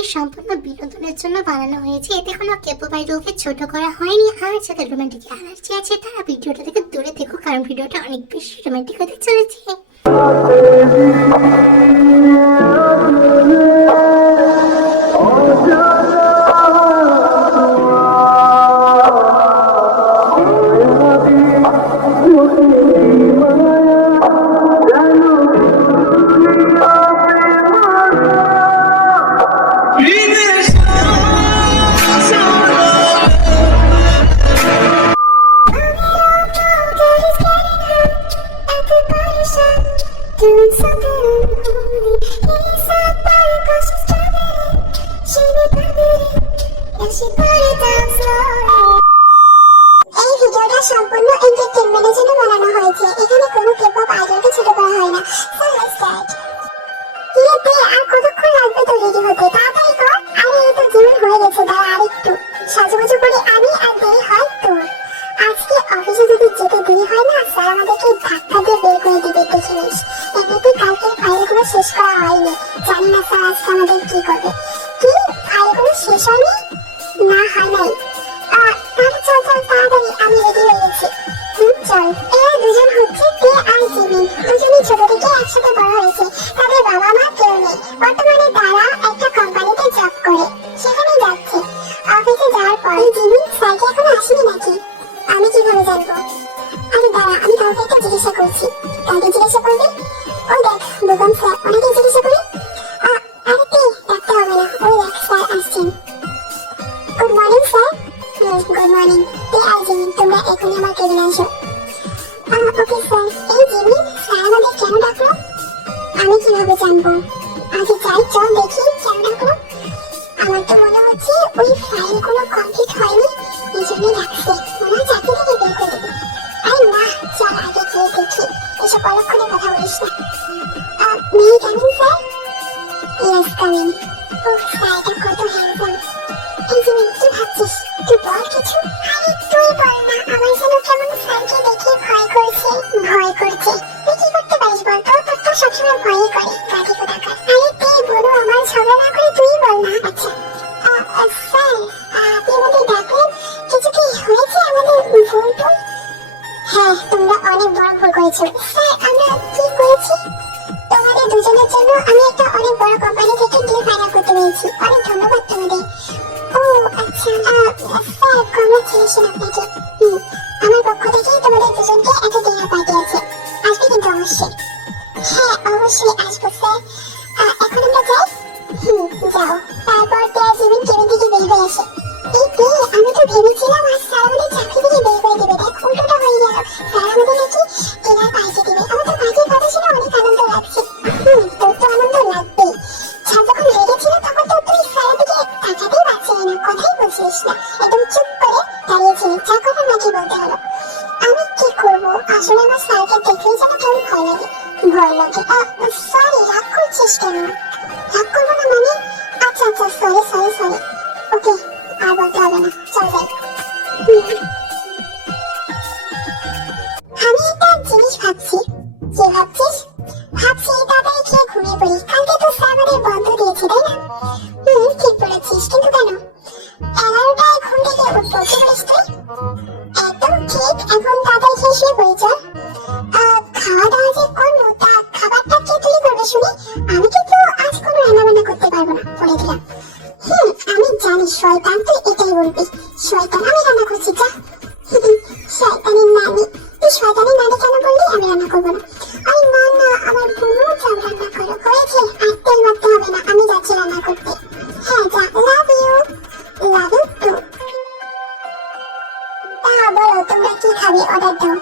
এটি সম্পূর্ণ বিনোদনের জন্য বানানো হয়েছে। এতে কোনো কেপো আইডলকে ছোট করা হয়নি। আর যাদের রোমান্টিক অ্যালার্জি আছে তারা ভিডিওটা থেকে দূরে থেকো, কারণ ভিডিওটা অনেক বেশি রোমান্টিক হতে চলেছে। Doing something unholy. He's up by the cautious traveling. She be perfect, and she put it down slowly. এই ভিডিওটা সম্পূর্ণ এন্টারটেইনমেন্টের জন্য বানানো হয়েছে। এখানে কোনো কেপপ আইডলকে ছোট করা হয় না। So let's start. কিরে তে আর কতক্ষণ লাগবে তো রেডি হতে? তাড়াতাড়ি কর। আরে এই তো জিমিন হয়ে গেছে, দাঁড়া আরেকটু সাজুগুজু করে আমি আর দেরি হয় তোর। আজকে অফিসে যদি যেতে দেরি হয় না, স্যার আমাদেরকে ধাক্কা দিয়ে বের করে দিবে, দেখে নিস। এমনিতেই কালকের ফাইলগুলো শেষ করা হয়নি, জানি না স্যার আজকে আমাদের কি করবে। কি ফাইলগুলো শেষ হয়নি? না হয় নাই। তাহলে চল চল তাড়াতাড়ি, আমি রেডি হয়ে গেছি। চল। এরা দুজন হচ্ছে তে আর জিমিন। দুজনই ছোট থেকে একসাথে বড় হয়েছে। তাদের বাবা মা কেউ নেই। বর্তমানে তারা একটা কোম্পানিতে জব করে, সেখানেই যাচ্ছে। অফিসে যাওয়ার পর জিমিন স্যারকে এখনো আসেনি নাকি? আমি কিভাবে জানবো? আরে দাঁড়া, আমি কাউকে একটা জিজ্ঞাসা করছি। কাউকে জিজ্ঞাসা করবি? ওই দেখ বুগম স্যার, ওনাকে জিজ্ঞাসা করি। আরে তে ডাকতে হবে না, ওই দেখ স্যার আসছেন। Good morning sir. Good morning. তে আর জিমিন, তোমরা এখনই আমার কেবিনে আসো। Okay sir. এই জিমিন, স্যার আমাদের কেন ডাকলো? আমি কিভাবে জানবো? আগে যাই, চল দেখি কেন ডাকলো। আমার তো মনে হচ্ছে ওই ফাইলগুলো কমপ্লিট হয়নি, এই জন্যই ডাকছে। মনে হয় চাকরি থেকে বের করে দেবে। আরে না, চল আগে গিয়ে দেখি। এসব অলক্ষণে কথা বলিস না। May I come in sir? Yes come in. Oh sir, এটা কত হ্যান্ডসাম। এই জিমিন, কি ভাবছিস? তুই বল কিছু। আরে তুই বল না, আমার যেন কেমন স্যারকে দেখে ভয় করছে। ভয় করছে? তুই কি করতে পারিস বল তো? তোর তো সবসময় ভয়ই করে, গাধি কোথাকার। আরে তুই বলো, আমার ঝগড়া না করে তুই বল না। আচ্ছা স্যার, আপনি আমাদের ডাকলেন, কিছু কি হয়েছে? আমাদের ভুল টুল? হ্যাঁ, তোমরা অনেক বড় ভুল করেছো। স্যার, আমরা কি করেছি? তোমাদের দুজনের জন্য আমি একটা অনেক বড় কোম্পানি থেকে ডিল ফাইনাল করতে পেরেছি। অনেক ধন্যবাদ তোমাদের। ও আচ্ছা স্যার, কংগ্রাচুলেশন আপনাকে। আমার পক্ষ থেকে তোমাদের দুজনকে একটা ডিনার পার্টি আছে, আসবে কিন্তু অবশ্যই। হ্যাঁ অবশ্যই আসবো স্যার। এখন আমরা যাই। যাও। তারপর তে আর জিমিন কেবিন থেকে বের হয়ে আসে। এই তে, আমি তো ভেবেছিলাম আজ স্যার আমাদের চাকরি থেকে বের করে দেবে। দেখ উল্টোটা হয়ে গেল। স্যার আমাদের নাকি ডিনার পার্টি দেবে। আমাদের পার্টির কথা শুনে অনেক আনন্দ লাগছে। তোর তো আনন্দ লাগবেই। স্যার যখন রেগেছিল তখন তো তুই স্যারের দিকে তাকাতেই পারছিলি না, কথাই বলছিলিস না, একদম চুপ করে দাঁড়িয়েছিলি। যা কথা নাকি বলতে হলো। আমি কি করবো, আসলে আমার স্যারকে দেখলেই যেন কেমন ভয় লাগে। ভয় লাগে? সরি, রাগ করছিস কেন? রাগ করবো না মানে? আচ্ছা আচ্ছা, সরি সরি সরি। ওকে, আর বলতে হবে না, চল যাই। আমি একটা জিনিস ভাবছি। কি ভাবছিস? ভাবছি তাড়াতাড়ি খেয়ে ঘুমিয়ে পড়ি। কালকে তো স্যার আমাদের বন্ধ দিয়েছে, তাই না? ঠিক বলেছিস, কিন্তু কেন 11টায় ঘুম থেকে উঠবো? কি বলিস তুই? একদম ঠিক, এখন তাড়াতাড়ি খেয়ে শুয়ে পড়ি চল। খাওয়া দাওয়া যে করবো, তা খাবারটা কে তৈরি করবে শুনি? আমি কিন্তু আজ কোনো রান্না বান্না করতে পারবো না, বলে দিলাম। আমি জানি শয়তান, তুই এটাই বলবি। শয়তান, আমি রান্না করছি, যা। শয়তানের নানি। তুই শয়তানের নানি কেন বললি আমি রান্না করবো না? আরে না না, আমার বোনও যাও, রান্না করো। হয়েছে, আর তেল মারতে হবে না, আমি যাচ্ছি রান্না করতে। হ্যাঁ যা, love you. Love you too. বলো তোমরা কি খাবে, অর্ডার দাও।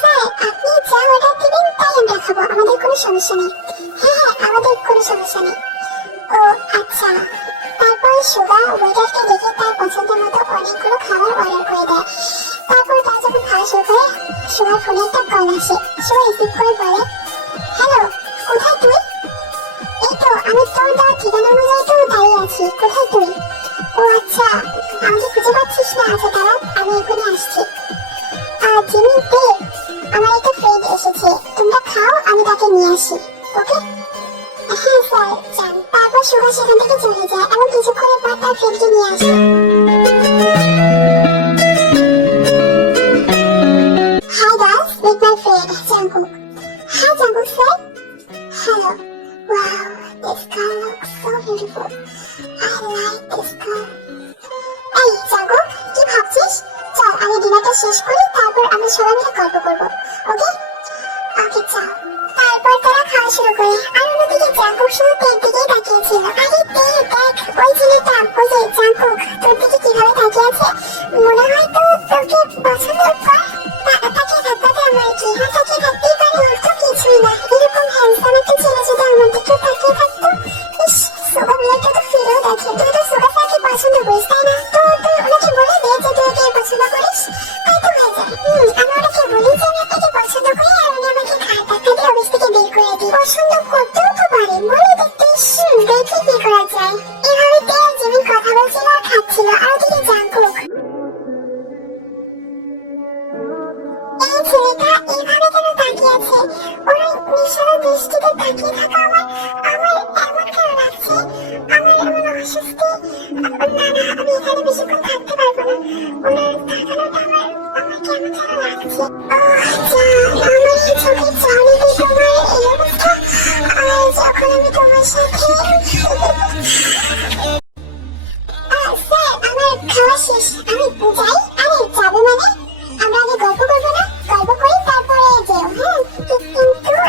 স্যার, আপনি যা অর্ডার দিবেন তাই আমরা খাবো, আমাদের কোনো সমস্যা নেই। হ্যাঁ, আমাদের কোনো সমস্যা নেই। ও আচ্ছা। তারপর সুগা ওয়েটারকে দেখে তার পছন্দের মতো অনেকগুলো খাবার অর্ডার করে দেয়। তারপর তার যখন খাওয়া শুরু করে, সুগার ফোনে একটা কল আসে। সুগা রিসিভ করে বলে, হ্যালো, কোথায় তুই? এই তো আমি তোর দেওয়া ঠিকানা অনুযায়ী তো দাঁড়িয়ে আছি। কোথায় তুই? ও আচ্ছা, আমাকে খুঁজে পাচ্ছিস না? আচ্ছা দাঁড়া, আমি এখনই আসছি। জিমিন তে, আমার একটা ফ্রেন্ড এসেছে, তোমরা খাও, আমি তাকে নিয়ে আসি। ওকে? হ্যাঁ স্যার, যান। তারপর সুগা সেখান থেকে চলে যায় এবং কিছুক্ষণের পর তার ফ্রেন্ডকে নিয়ে আসে। Hi guys, meet my friend Jungkook. Hi Jungkook sir. Hello. Wow, this car looks so beautiful. I like this car. এই Jungkook, কি ভাবছিস? চল আগে ডিনারটা শেষ করি, তারপর আমরা সবাই মিলে গল্প করবো। ওকে? ওকে চল। তারপর তারা খাওয়া শুরু করে আর অন্যদিকে জাঙ্কুক শুধু তের দিকেই তাকিয়েছিল। আরে তে দেখ, ওই ছেলেটা, ওই যে জাঙ্কুক তোর দিকে কিভাবে তাকিয়ে আছে, মনে হয় তো তোকে পছন্দ করে। তাকিয়ে থাকতে আমার কি, হ্যাঁ তাকিয়ে থাকতেই পারে, ওর তো কিছুই না। এরকম হ্যান্ডসাম একটা ছেলে যদি আমার দিকে তাকিয়ে থাকতো, ইস সুগা মেয়েটা তো ফিরেও দেখে। তুই তো সুগা স্যারকে পছন্দ করিস তাই না? তো তুই ওনাকে বলে দে যে তুই ওকে পছন্দ করিস, তাই তো হয়ে যায়। আমি ওনাকে বলি যে আমি আপনাকে পছন্দ করি আর উনি আমাকে খারাপ ধাক্কা দিয়ে অফিস থেকে বের করে দিই। পছন্দ করতেও তো পারে, বলে দেখতে দেখি কি করা যায়। এভাবে তে আর জিমিন কথা বলছিল আর খাচ্ছিল, আর ওদিকে জাঙ্কুক। এই ছেলেটা এইভাবে কেন তাকিয়ে আছে? ওর ওই নিশানা দৃষ্টিতে তাকিয়ে থাকা আমার এমন কেন লাগছে? আমার এমন অস্বস্তি। না আমি এখানে বেশিক্ষণ থাকতে পারবো না। ওনার তাকানোটা আমার কেমন যেন লাগছে। আমার এই চোখের চাহনিতে তোমার এই অবস্থা, আর যখন আমি তোমার সাথে স্যার আমার খাওয়া শেষ, আমি যাই। আরে যাবো মানে? আমরা আগে গল্প করবো না? গল্প করি তারপরে যেও। হ্যাঁ কিন্তু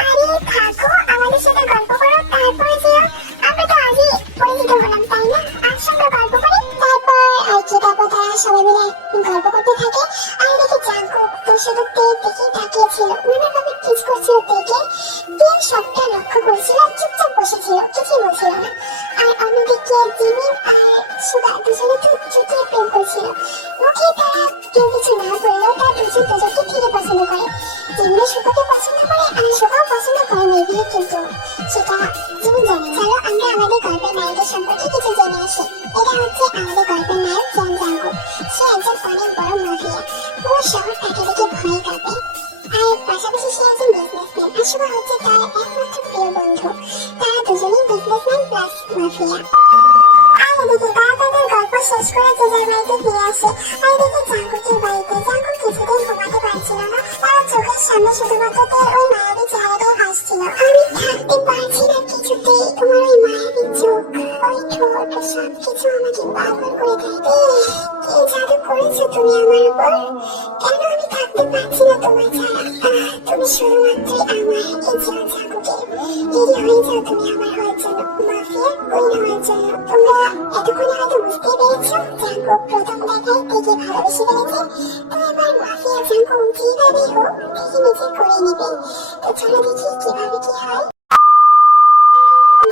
আরে থাকো, আমাদের সাথে গল্প করো তারপরে যেও। আমরা তো আগে পরিচিত হলাম তাই না? আজ আমরা গল্প করি তারপর আর কি। তারপর তারা সবাই মিলে গল্প করতে থাকে। আর দেখে জাঙ্কুক তো শুধু তের দিকেই তাকিয়েছিল, নানাভাবে কিস করছিল তেকে। তে সবটা লক্ষ্য করছিল, চুপচাপ বসেছিল, কিছুই বলছিল না। আর অন্যদিকে জিমিন আর সুগা দুজনে তো চুটিয়ে প্রেম করছিল। মুখে তারা কেউ কিছু না বললেও তারা দুজন দুজনকে ঠিকই পছন্দ করে। জিমিনে সুগাকে পছন্দ করে আর সুগাও পছন্দ করে মেবি, কিন্তু সেটা জিমিন জানে। চলো আমরা আমাদের গল্পের নায়কের সম্পর্কে কিছু জেনে আসি। এটা হচ্ছে আমাদের গল্পের নায়ক জন জাঙ্কুক। সে একজন অনেক বড় মাফিয়া, পুরো শহর তাকে দেখে ভয়ে কাঁপে। আর পাশাপাশি সে একজন বিজনেসম্যান, আর সুগা হচ্ছে তার একমাত্র প্রিয় বন্ধু। তারা দুজনেই বিজনেসম্যান প্লাস মাফিয়া। আর এদিকে তারা তাদের গল্প শেষ করে যে যার বাড়িতে ফিরে আসে। আর এদিকে জাঙ্কুকের বাড়িতে জাঙ্কুক কিছুতেই ঘুমাতে পারছিল না। তার চোখের সামনে শুধুমাত্র তার ওই মায়াবী চেহারাটাই ভাসছিল। আমি থাকতে পারছি না কিছুতেই, তোমার ওই মায়াবী চোখ, ওই ঠোঁট, সবকিছু আমাকে পাগল করে দেয়। কি জাদু করেছো তুমি আমার উপর? কেন আমি থাকতে পারছি না তোমার ছাড়া? তুমি শুধুমাত্রই আমার। এই যে জাঙ্কুকের রেডি হয়ে যাও তুমি আমার হওয়ার জন্য, মাফিয়া কুইন হওয়ার জন্য। তোমরা এতক্ষণে হয়তো বুঝতে পেরেছো জাঙ্কুক প্রথম দেখায় থেকে ভালোবেসে ফেলেছে। তো এবার মাফিয়া জাঙ্কুক যেভাবে হোক দেখে নিজে করে নেবে। তো চলো দেখি কিভাবে কি হয়।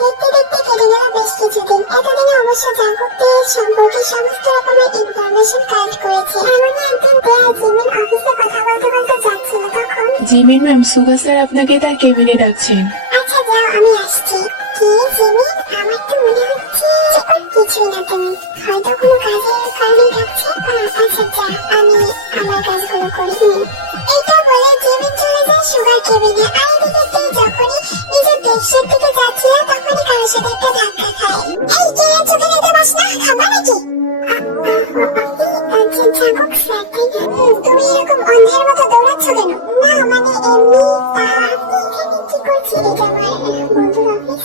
দেখতে দেখতে কেটে গেল বেশ কিছুদিন। এতদিনে অবশ্য জাঙ্কুকদের সম্পর্কে সমস্ত রকমের ইনফরমেশন কালেক্ট করেছে। এমনই একদিন তে আর জিমিন অফিসে কথা বলতে বলতে যাচ্ছিল, তখন জিমিন ম্যাম, সুগা স্যার আপনাকে তার কেবিনে ডাকছেন। আচ্ছা যাও আমি আসছি। কি জিমিন, আমার তো মনে হচ্ছে ওর কিছুই না, তুমি হয়তো কোনো কাজের কারণে ডাকছে। আচ্ছা যা, আমি আমার কাজগুলো করি। এটা বলে জিমিন চলে যায় সুগার কেবিনে। আর এদিকে তে যখনই নিজের ডেস্কের দিকে যাচ্ছিল তখনই কারোর সাথে একটা ধাক্কা খায়। এই কে চোখে যেতে পাস না, খাবা নাকি? জাঙ্কুক স্যার তাই না? তুমি এরকম অন্ধের মতো দৌড়াচ্ছ কেন? না মানে এমনি। আপনি এখানে কি করছি? এটা আমার বন্ধুর অফিস,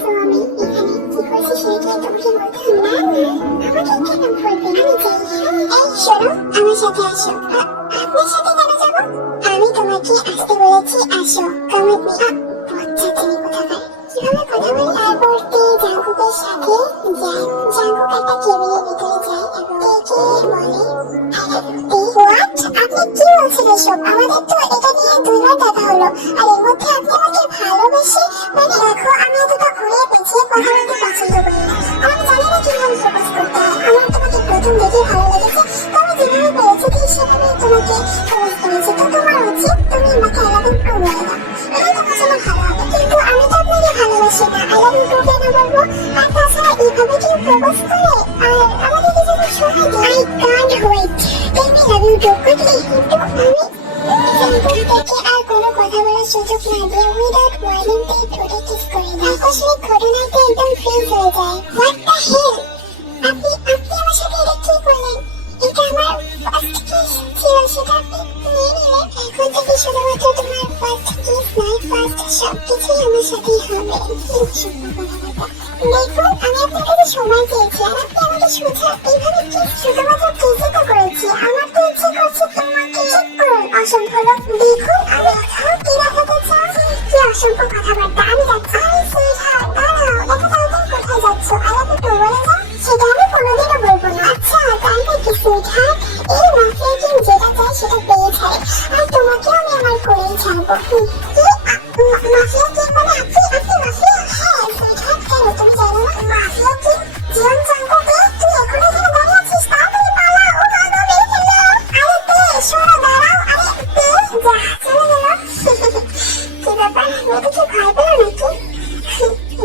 তো আমি এখানে কি করছি সেটা তোমাকে বলতে হবে না। আমাকে কেন বলবে? আমি যাই। এই শোনো, আমার সাথে আসো। আপনার সাথে কেন যাবো? আমি তোমাকে আসতে বলেছি, আসো। Come with me. বাচ্চা ছেলে কোথাকার, কিভাবে কথা বলে? তারপর তে জাঙ্কুকের সাথে যায়। জাঙ্কুক একটা কেবিনের ভিতরে যায় এবং তেকে বলে, হোয়াট? আপনি কি বলছেন এসব? আমাদের তো এটা নিয়ে 2 বার দেখা হলো, আর এর মধ্যে আপনি আমাকে ভালোবেসে, মানে দেখো আমি এতটা ঘুরিয়ে পেঁচিয়ে কথা বলতে পছন্দ করি না। আর আমি জানি না কিভাবে প্রপোজ করতে হয়। আমার তোমাকে প্রথম দেখে ভালো লেগেছে, তো আমি যেভাবে পেরেছি ঠিক সেভাবে তোমাকে প্রপোজ করেছি। তো তোমার উচিত তুমি আমাকে I love you টু বলে দাও। এটা তোমার জন্য ভালো হবে। কিন্তু আমি তো আপনাকে ভালোবাসি না, I love you টু কেন বলবো? আর তাছাড়া এইভাবে কেউ প্রপোজ করে? আর আমাদের কিছু সময় দিন। I can't wait. Tell me love you too quickly. কিন্তু আমি জাঙ্কুক থেকে আর কোনো কথা বলার সুযোগ না দিয়ে উইদাউট ওয়ার্নিং তে ঠোঁটে কিস করে দেয়। আকস্মিক ঘটনাতে একদম ফ্রিজ হয়ে যায়। হোয়াট দ্য ফার্স্ট সবকিছুই আমার সাথেই হবে। দেখুন, আমি আপনার কাছে সময় চেয়েছি আর আপনি আমাকে সোজা এইভাবে শুধুমাত্র কেসে তো করেছি। আমার তো ইচ্ছে করছে তোমাকে করুন। অসম্ভব লোক। দেখুন, আমি কি দেখাতে চাও? কি অসম্ভব কথাবার্তা। আমি যাচ্ছি। আরে সুইটহার্ট, দাঁড়াও। এত তাড়াতাড়ি কোথায় যাচ্ছ? আই লাভ ইউ বলে যাও। সেটা আমি কোনোদিনও বলবো না। আচ্ছা, তাই নাকি সুইটহার্ট? এই মাফিয়া কিং যেটা চায় সেটা পেয়ে ছাড়ে। আর তোমাকেও আমি আমার করেই ছাড়বো। কি মাফিয়া কিং মানে আপনি মাফিয়া? হ্যাঁ সুইটহার্ট, কেন তুমি জানো না? মাফিয়া কিং জীবন চাঙ্গকে তুই এখনো এখানে দাঁড়িয়ে আছিস? তাড়াতাড়ি পালা। ও বাবা, মেরে ফেললো। আরে তে শোনো, দাঁড়াও। আরে তে যা চলে গেল। কি ব্যাপার, মেয়েটা কি ভয় পেলো নাকি?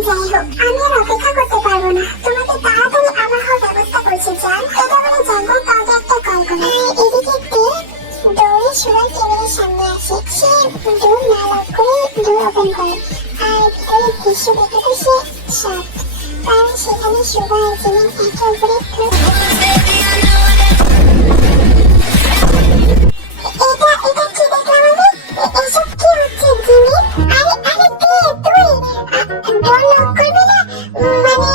যাই হোক, আমি আর অপেক্ষা করতে পারবো না। তোমাকে তাড়াতাড়ি আমার হওয়ার ব্যবস্থা করছি জান। এটা বলে জাঙ্গল কাউকে একটা কল করে। এদিকে তে দৌড়ে সুগার টেবিলের সামনে আসে। সে ডোর না লক করে ডোর ওপেন করে আর ভিতরে দৃশ্য দেখে তো সে শক। কারণ সেখানে সুগার আর জিমিন একে অপরের এটা কি দেখলাম আমি? এসব কি হচ্ছে জিমিন? আরে আরে তে তুই ডোর লক করবি না? মানে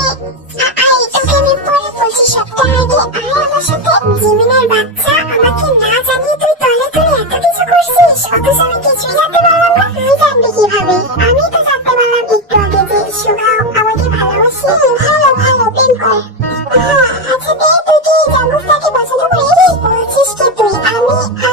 তোকে আমি পরে বলছি সবটা আগে। আয় আমার সাথে। জিমিনের বাচ্চা, আমাকে না জানিয়ে তুই তলে তলে এত কিছু করছিস, অথচ আমি কিছুই জানতে পারলাম না। তুই জানবি কিভাবে? আমি তো জানতে পারলাম একটু আগে যে সুগা আমাকে ভালোবাসে। ভালো প্রেম করে। হ্যাঁ, আচ্ছা তে তুই কি জাঙ্গুকটাকে পছন্দ করিস? বলছিস কি তুই?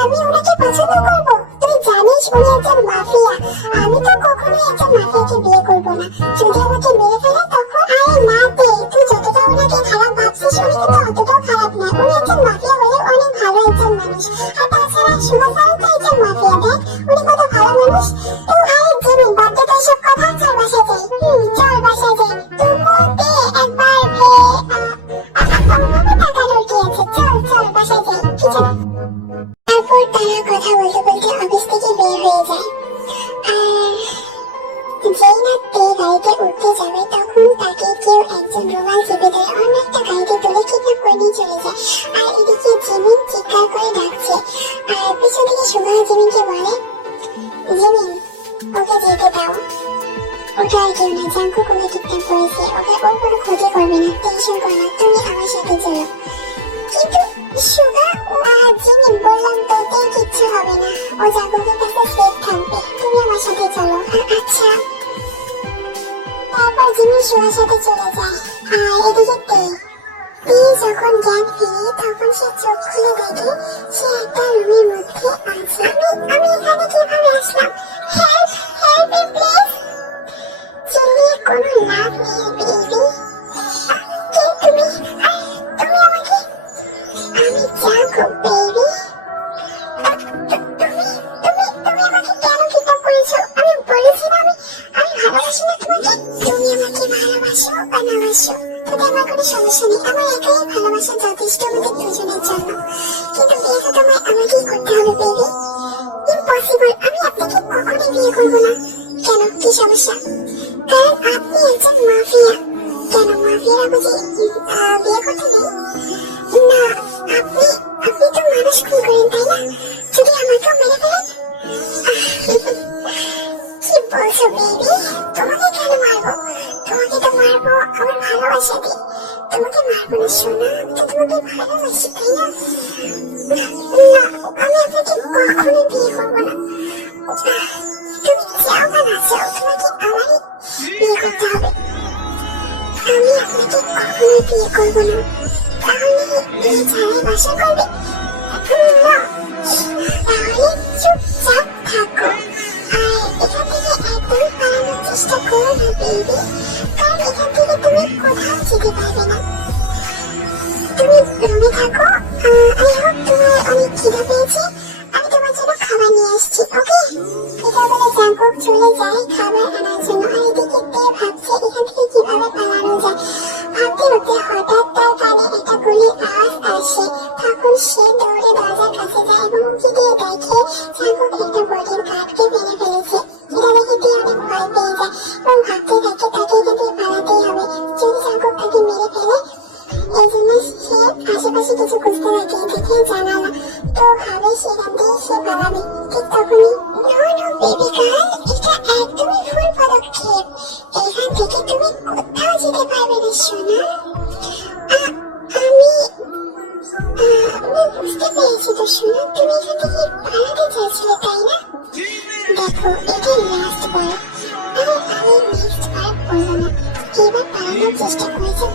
আমি ওনাকে পছন্দ করবো? তুই জানিস উনি একজন মাফিয়া। আমি তো কখনোই একজন মাফিয়াকে বিয়ে করবো না। যদি আমাকে মেরে ফেলে তখন? আরে না তে, তুই যতটা ওনাকে খারাপ ভাবছিস উনি কিন্তু অতটাও খারাপ না। উনি একজন মাফিয়া হলেও অনেক ভালো একজন মানুষ। আর তাছাড়া সুগা স্যার তো একজন মাফিয়া। দেখ উনি কত ভালো মানুষ। তো আরে জিমিন, বাদ দে তো এসব কথা। চল বাসায় যাই। চল বাসায় যাই। তুমিও তে একবার টাকা ঢুকিয়েছে। চল বাসায় যাই। কি জানো? তারপর তারা কথা বলতে বলতে অফিস থেকে বের হয়ে যায়। আর যেই না তে গাড়িতে উঠতে যাবে তখন তাকে কেউ একজন রুমাল চেপে ধরে অন্য একটা গাড়িতে তুলে কিডন্যাপ করে নিয়ে চলে যায়। আর এদিকে জিমিন চিৎকার করে ডাকছে। আর পিছন থেকে সুগা জিমিনকে বলে, জিমিন ওকে যেতে দাও। ওটা আর কেউ না, জাঙ্কুক ওকে কিডন্যাপ করেছে। ওর কোনো ক্ষতি করবে না, টেনশন করো না। তুমি আমার সাথে চলো। কিন্তু সুগা জিমিন, বললাম তো তে কিচ্ছু হবে না। ও জাঙ্কুকের কাছে সেফ থাকবে। তুমি আমার সাথে চলো। আচ্ছা। তারপর জিমিন সুগার সাথে চলে যায়। আর এদিকে তে যখন জ্ঞান ফিরে তখন সে চোখ খুলে দেখে সে একটা রুমের মধ্যে আছে। আমি এখানে কিভাবে আসলাম? Help me please. চিল্লিয়ে কোনো লাভ নেই বেবি। কে তুমি? তুমি আমাকে? আমি জাঙ্কুক বেবি। তুমি আমাকে কেন কিডন্যাপ করেছো? আমি বলেছি না আমি ভালোবাসি না তোমাকে। তুমি আমাকে ভালোবাসো বা না বাসো তাতে আমার কোনো সমস্যা নেই। আমার একাই ভালোবাসা যথেষ্ট আমাদের দুজনের জন্য। কিন্তু বিয়ে তো তোমায় আমাকেই করতে হবে বেবি। ইম্পসিবল। আমি আপনাকে কখনোই বিয়ে করবো না। কেন, কি সমস্যা? কারণ আপনি একজন মাফিয়া। কেন, মাফিয়ারা বুঝি বিয়ে করতে নেই? না, আপনি তো মানুষ খুন করেন তাই না? যদি আমাকেও মেরে ফেলেন? কি বলছো বেবি? তোমাকে কেন মারবো? তোমাকে তো মারবো আমার ভালোবাসা দিয়ে। তোমাকে মারবো না সোনা, আমি তো তোমাকে ভালোবাসি তাই না? না, আমি আপনাকে কখনো বিয়ে করবো না। তুমি চাও বা না চাও তোমাকে আমারই বিয়ে করতে হবে। আমি আপনাকে কখনো বিয়ে করবো না। তাহলে বিয়ে ছাড়াই বাসা করবে? না, তাহলে চুপচাপ থাকো। আর এখান থেকে একদমই পালানোর চেষ্টা করো না বেবি। কারণ এখান থেকে তুমি কোথাও যেতে পারবে না। তুমি রুমে থাকো। আই হোপ তোমার অনেক খিদে পেয়েছে। আমি তোমার জন্য খাবার নিয়ে আসছি, ওকে? এটা বলে জাঙ্কুক চলে যায় খাবার আনার জন্য। আর এদিকে তে ভাবছে এখান থেকে কিভাবে পালানো যায়। ভাবতে ভাবতে হঠাৎ তার কানে একটা গুলির আওয়াজ আসে। তখন সে দৌড়ে দরজার কাছে যায় এবং উঁকি দিয়ে দেখে জাঙ্কুক একটা বোর্ডিং কার্ডকে ভেঙে ফেলেছে। এটা দেখে তে অনেক ভয় পেয়ে যায় এবং ভাবতে থাকে তাকে এখান থেকে পালাতেই হবে। যদি জাঙ্কুক তাকে মেরে ফেলে, এই জন্য সে আশেপাশে কিছু খুঁজতে থাকে। দেখে জানালা তো ভাবে সেখান থেকে সে পালাবে। ঠিক তখনই নো বেবি গার্ল, এটা একদমই ভুল পদক্ষেপ। এখান থেকে তুমি কোথাও যেতে পারবে না সোনা। আ- আমি বুঝতে পেরেছি তো সোনা, তুমি এখান থেকে পালাতে চাইছিলে তাই না? দেখো এটা লাস্ট বার, আর আমি নেক্সট বার বলবো না। এবার পালানোর চেষ্টা করেছো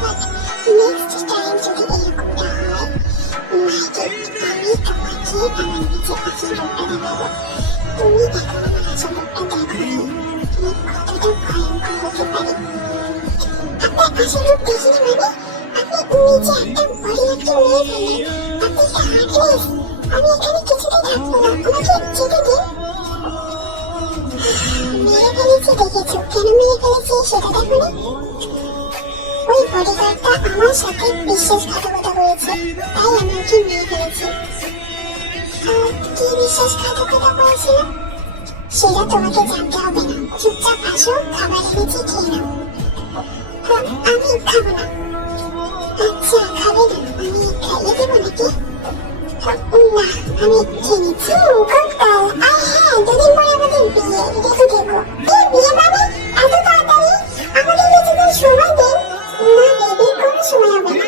বাট নেক্সট টাইম যদি এরকমটা হয় মাইকে, আমি তোমাকে আমার নিচে আসল রূপটা দেখাবো। তুমি এখন আমার আসল রূপটা দেখো, তুমি কতটা ভয়ঙ্কর হতে পারি। আপনার আসল রূপ দেখিনি মানে আপনি নিচে একটা বড় একটা মেয়ে ফেলেন, আপনি হার্টলেস। আমি এখানে কিছুতেই থাকবো না, আমাকে যেতে দিন। মেরে ফেলেছি দেখেছো, কেন মেরে ফেলেছি সেটা দেখোনি? ওই বডিগার্ডটা আমার সাথে বিশ্বাসঘাতকতা করেছে, তাই আমি ওকে মেরে ফেলেছি। কি বিশ্বাসঘাতকতা করেছিল সেটা তোমাকে জানতে হবে না, চুপচাপ আসো, খাবার এনেছি খেয়ে নাও। আমি খাবো না। আচ্ছা খাবে না, আমি খাইয়ে দেবো নাকি? না আমি খেয়ে নিচ্ছি। কঙ্কাল, আর হ্যাঁ 2 দিন পরে আমাদের বিয়ে, রেখে দেবো। বিয়ে মানে এত তাড়াতাড়ি? আমাদের কিছুদিন সময় দিন। না বেবি, কোনো সময় হবে না,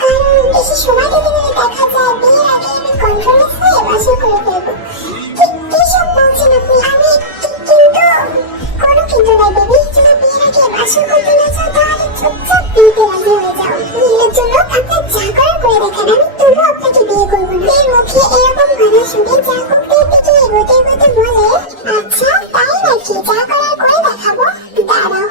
কারণ বেশি সময় দিতে গেলে দেখা যায় বিয়ের আগে আমি কন্ট্রোলেস হয়ে বাসর করে ফেলবো। কি সব বলছেন আপনি? আমি কিন্তু কোনো কিন্তু নাই বেবি, যদি বিয়ের আগে বাসর করতে না চাও তাহলে চুপচাপ বিয়েতে রাজি হয়ে যাও। বিয়ের জন্য আপনার যা করার করে দেখেন, আমি তবুও আপনাকে বিয়ে করবো না। এর মুখে এরকম কথা শুনে জাকুবের দিকে এগোতে এগোতে বলে, আচ্ছা তাই নাকি, যা করার করে দেখাবো, দাঁড়াও।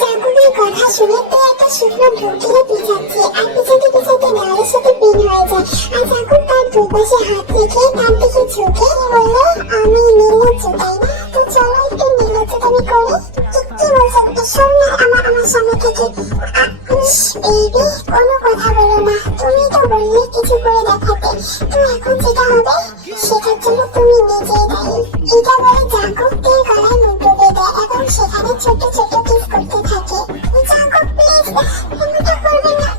জাকুবের কথা শুনে তে একটা শুকনো ঢুকিয়ে পিছাচ্ছে, আর পিছাতে পিছাতে দেওয়ালের সাথে পিন হয়ে যায়। আর জাকুব তার দুই পাশে হাত রেখে তার দিকে ঝুঁকে বললে, আমি নির্লজ্জ তাই না? তো চলো একটু নির্লজ্জতামি করি। কি বলছেন এসব না আমার সামনে থেকে? বেবি কোনো কথা বলো না, তুমি তো বললে কিছু করে দেখাতে, তো এখন যেটা হবে সেটার জন্য তুমি নিজেই দায়ী। এটা বলে জাকুব তের গলায় মুখ ডুবে দেয় এবং সেখানে ছোট ছোট কিস করতে থাকে। জাকুব প্লিজ এমনটা করবে না,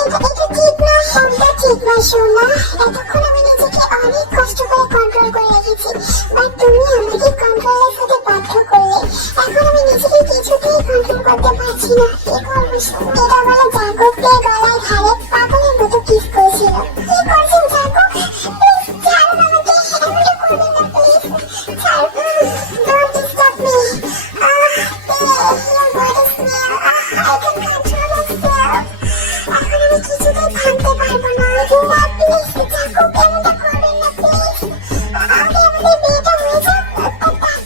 এটা ঠিক নয়, এটা ঠিক নয় সোনা। এতক্ষণ আমি নিজেকে অনেক কষ্ট করে কন্ট্রোল করে রেখেছি, বাট তুমি আমাকে কন্ট্রোলের সাথে বাধ্য করলে। এখন আমি নিজেকে কিছুতেই কন্ট্রোল করতে পারছি না, কি করবো? এটা বলে জাকুব তের গলায় ধারে পাগলের মতো কিস করেছিল। কি করছেন জাকুব? প্লিজ ছাড়ুন আমাকে, এমনটা করবেন না please. Don't disturb me. Your body smell. I can control myself. এখন আমি কিছুতেই থামতে পারবো না। না প্লিজ জাকুব, এমনটা করবেন না প্লিজ। আগে আমাদের বিয়েটা হয়ে যাক, তারপর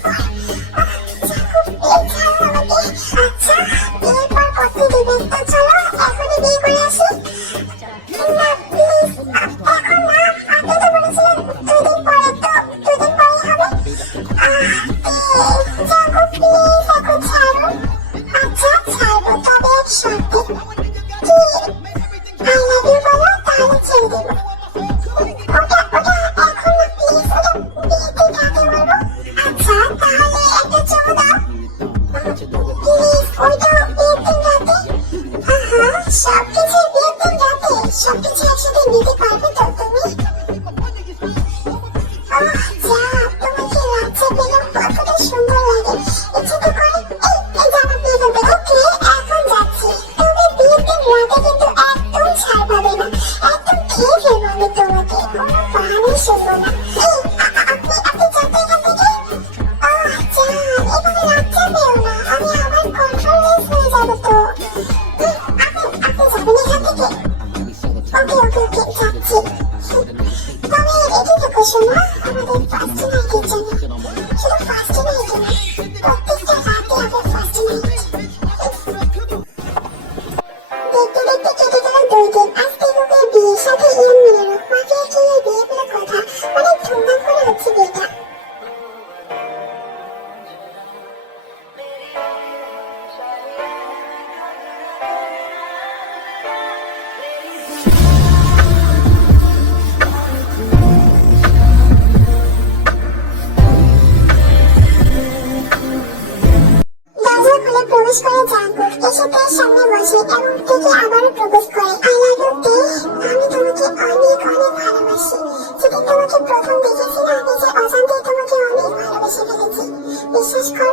জাকুব প্লিজ ছাড়ুন আমাকে। আচ্ছা বিয়ের পর করতে দিবেন তো, চলো এখনই বিয়ে করে আসি। না প্লিজ এখন না, আপনি তো বলেছিলেন 2 দিন পরে, তো 2 দিন পরে হবে। জাকুব প্লিজ এখন ছাড়ুন। আচ্ছা ছাড়বো, তবে এক শর্তে। কি? আই লাভ ইউ বলো, তাহলে ছেড়ে দেবো। ওটা এখন না প্লিজ, ওটা বিয়েতে কাকে বলবো? আচ্ছা তাহলে একটা চুমু দাও প্লিজ, ওইটাও বিয়ের দিন রাতে। সবকিছু বিয়ের দিন রাতে, সবকিছু একসাথে নিতে পারবে তো তুমি? যা, তোমাকে লাচ্ছা পেলে কতটা সুন্দর লাগে, ইচ্ছে তো করে এই জামা পেয়ে ফেলতে। ওকে এখন যাচ্ছি, তবে বিয়ের দিন রাতে কিন্তু একদম ছাড় পাবে না, একদম খেয়ে ফেলবো আমি তোমাকে, কোনো বাহানাই শুনবো না। আপনি যাতে এখান থেকে। যা, এভাবে লাচ্ছা পেও না, আমি আবার কন্ট্রোললেস হয়ে যাবো তো। আপনি যাবেন এখান থেকে? ওকে যাচ্ছি। তবে রেডি থেকো সোনা, আমাদের ফার্স্ট নাইটের জন্য। শুধু ফার্স্ট নাইট না, প্রত্যেকটা রাতে হবে ফার্স্ট নাইট। দেখতে দেখতে কেটে গেল 2 দিন। আজ তেগুকের বিয়ের সাথে ইয়ান মিলানো, মাফিয়া কিংয়ের বিয়ে বলে কথা, অনেক ধুমধাম করে হচ্ছে বিয়েটা। দরজা খুলে প্রবেশ করে জাকুব, এসে তের সামনে বসে এবং তেকে আবারও প্রপোজ করে, আই লাভ ইউ তে, আমি তোমাকে অনেক অনেক ভালোবাসি। যেদিন তোমাকে প্রথম দেখেছি না, নিজের অজান্তেই তোমাকে অনেক ভালোবেসে ফেলেছি। বিশ্বাস করো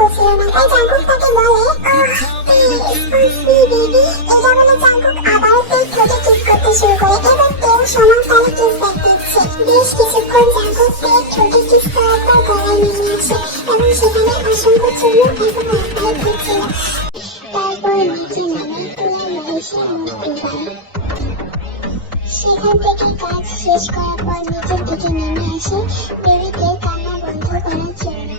করছিল না, তাই জাঙ্কুক তাকে বলে বেবি। এটা বলে জাঙ্কুক আবার সেই ঠোঁটে কিস করতে শুরু করে। এবার তেও সমান তালে কিস ব্যাক দিচ্ছে। বেশ কিছুক্ষণ জাঙ্কুক তের ঠোঁটে কিস করার পর গলায় নেমে আসে এবং সেখানে অসংখ্য চুমু এবং লাফালাফি করছিল। তারপর নিচে নামে তুলার মহিষের মূর্তি বানায়। সেখান থেকে কাজ শেষ করার পর নিচের দিকে নেমে আসে বেবিকে কান্না বন্ধ করার জন্য।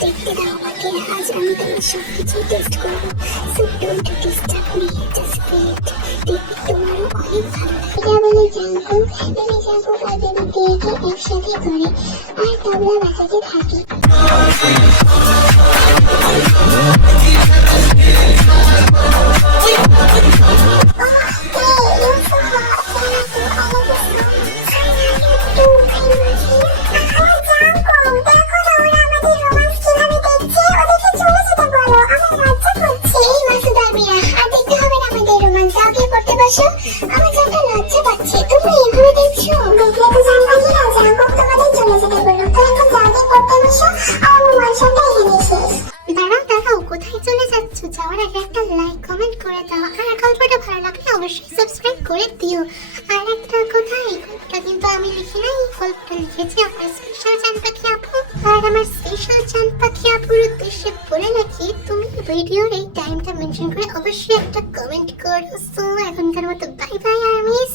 দেখতে দাও আমাকে, আজ আমি তোমার সবকিছু টেস্ট করবো। So don't disturb me, just wait, দেখবে তোমারও অনেক ভালো লাগবে। এটা বলে জাঙ্কুক বেবি জাঙ্কুক আর বেবি তেকে একসাথে করে আর তবলা বাজাতে থাকে। আমার জানটা লজ্জা পাচ্ছে, তুমি এভাবে দেখছো? দেখলে তো জানবা কি না জাঙ্কুক তোমাদের চলে যেতে বললো। তো এখন জাগে পড়তে বসো আর আমার মনসনটা এখানে শেষ। দাঁড়াও, কোথায় চলে যাচ্ছ? যাওয়ার আগে একটা লাইক কমেন্ট করে দাও, আর গল্পটা ভালো লাগলে অবশ্যই সাবস্ক্রাইব করে দিও। আর একটা কথা, এই গল্পটা কিন্তু আমি লিখি নাই, এই গল্পটা লিখেছি আমার স্পেশাল চাঁদ পাখি আপু। আর আমার স্পেশাল চাঁদ পাখি আপুর উদ্দেশ্যে বলে রাখি, তুমি ভিডিওর এই টাইমটা মেনশন করে অবশ্যই একটা কমেন্ট করো। সো এখনকার মতো বাই বাই আর মিস